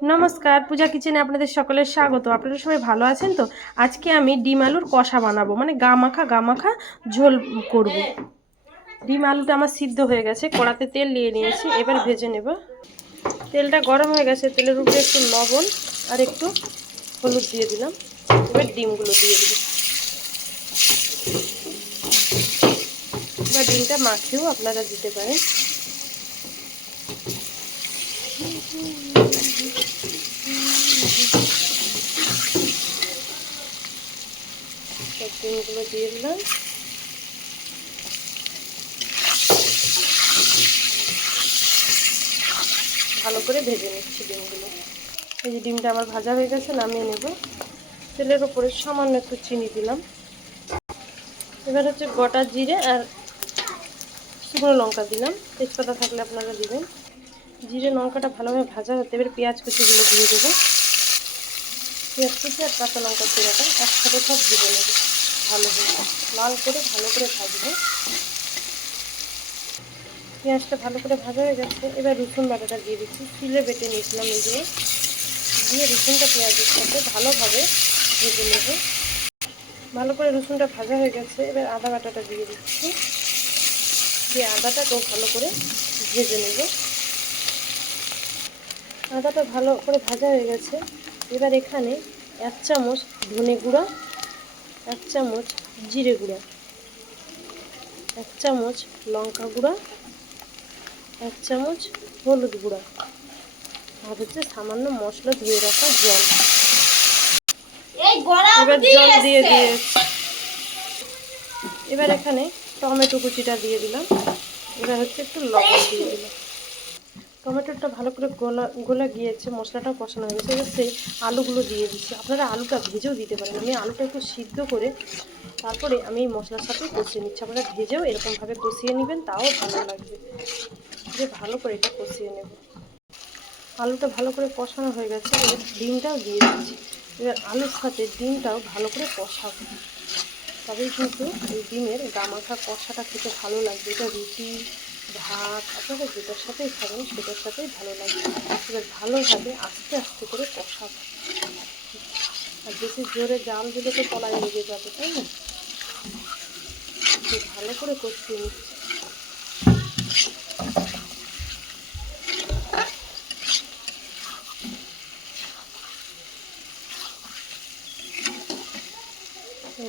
নমস্কার, পূজা কিচেনে আপনাদের সকলের স্বাগত। আপনারা সবাই ভালো আছেন তো? আজকে আমি ডিম আলুর কষা বানাবো মানে গা মাখা গা মাখা ঝোল করব। ডিম আলুটা আমার সিদ্ধ হয়ে গেছে, কড়াতে তেল নিয়ে নিয়েছি, এবার ভেজে নেব। তেলটা গরম হয়ে গেছে, তেলের উপরে একটু লবণ আর একটু হলুদ দিয়ে দিলাম। এবার ডিমগুলো দিয়ে দিলাম এবার ডিমটা মাখিয়েও আপনারা দিতে পারেন। ডিমগুলো দিয়ে দিলাম। ভালো করে ভেজে নিচ্ছি ডিমগুলো। এই যে ডিমটা আমার ভাজা হয়ে গেছে, নামিয়ে নেব। তেলের ওপরে সামান্য একটু চিনি দিলাম। এবার হচ্ছে গোটা জিরে আর শুকনো লঙ্কা দিলাম। তেজপাতা থাকলে আপনারা দিবেন। জিরে লঙ্কাটা ভালোভাবে ভাজা হতে এবার পেঁয়াজ কুচিগুলো দিয়ে দেবো। পেঁয়াজ কুচি আর কাঁচা লঙ্কা চিরাটা একসাথে সব ভেজে নেবে। ভালো করে লাল করে ভালো করে ভাজবো। পেঁয়াজটা ভালো করে ভাজা হয়ে গেছে। এবার রসুন বাটাটা দিয়ে দিচ্ছি। সিলে বেটে নিয়েছিলাম এগুলো দিয়ে রসুনটা পেঁয়াজের সাথে ভালোভাবে ভেজে নেব। ভালো করে রসুনটা ভাজা হয়ে গেছে। এবার আদা বাটাটা দিয়ে দিচ্ছি। দিয়ে আদাটাকেও ভালো করে ভেজে নেব। আদাটা ভালো করে ভাজা হয়ে গেছে। এবার এখানে এক চামচ ধনে গুঁড়া এক চামচ জিরে গুঁড়া এক চামচ লঙ্কা গুঁড়া এক চামচ হলুদ গুঁড়া। আর হচ্ছে সামান্য মশলা ধুয়ে রাখা জল। এবার জল দিয়ে দিয়ে এবার এখানে টমেটো কুচিটা দিয়ে দিলাম। এবার হচ্ছে একটু লবণ দিয়ে দিলাম। টমেটোটা ভালো করে গোলা গোলা গিয়েছে, মশলাটাও কষানো হয়ে গেছে। এবার সেই আলুগুলো দিয়ে দিচ্ছি। আপনারা আলুটা ভেজেও দিতে পারেন। আমি আলুটা একটু সিদ্ধ করে তারপরে আমি এই মশলার সাথে কষিয়ে নিচ্ছি। আপনারা ভেজেও এরকমভাবে কষিয়ে নেবেন, তাও ভালো লাগবে। যে ভালো করে এটা কষিয়ে নেব। আলুটা ভালো করে কষানো হয়ে গেছে। এবার ডিমটাও দিয়ে দিচ্ছি। এবার আলুর সাথে ডিমটাও ভালো করে কষাবো। তবেই কিন্তু এই ডিমের গামাখা কষাটা খেতে ভালো লাগবে। এটা রুটি ভাত আপনারা যেটার সাথেই খাবেন সেটার সাথেই ভালো লাগবে এবার ভালোভাবে আস্তে আস্তে করে কষাবো। আর বেশি জোরে জাল দিলে তো কলায় লেগে যাবে, তাই না? ভালো করে কষিয়ে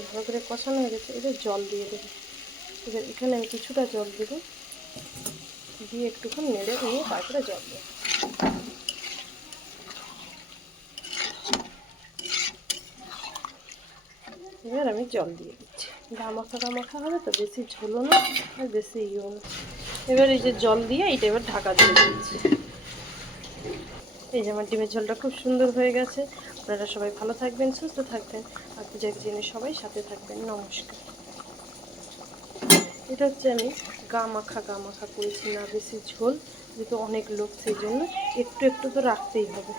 ভালো করে কষানো হয়ে গেছে, এবার জল দিয়ে দেবো। এবার এখানে আমি কিছুটা জল দেবো। দিয়ে একটুক্ষণ নেড়ে নিয়ে তারপরে জল দেবো এবার আমি জল দিয়ে দিচ্ছি। গামাখা গামাখা হবে তো, বেশি ঝোলো না আর বেশি ইয়েও না। এবার এই যে জল দিয়ে এইটা এবার ঢাকা দিয়ে দিচ্ছি। এই যে আমার ডিমের ঝোলটা খুব সুন্দর হয়ে গেছে। আপনারা সবাই ভালো থাকবেন, সুস্থ থাকবেন। আর পূজা জেনে সবাই সাথে থাকবেন। নমস্কার। এটা হচ্ছে আমি গা মাখা গা মাখা করেছি না বেশি ঝোল, যেহেতু অনেক লোক সেই জন্য একটু একটু তো রাখতেই হবে।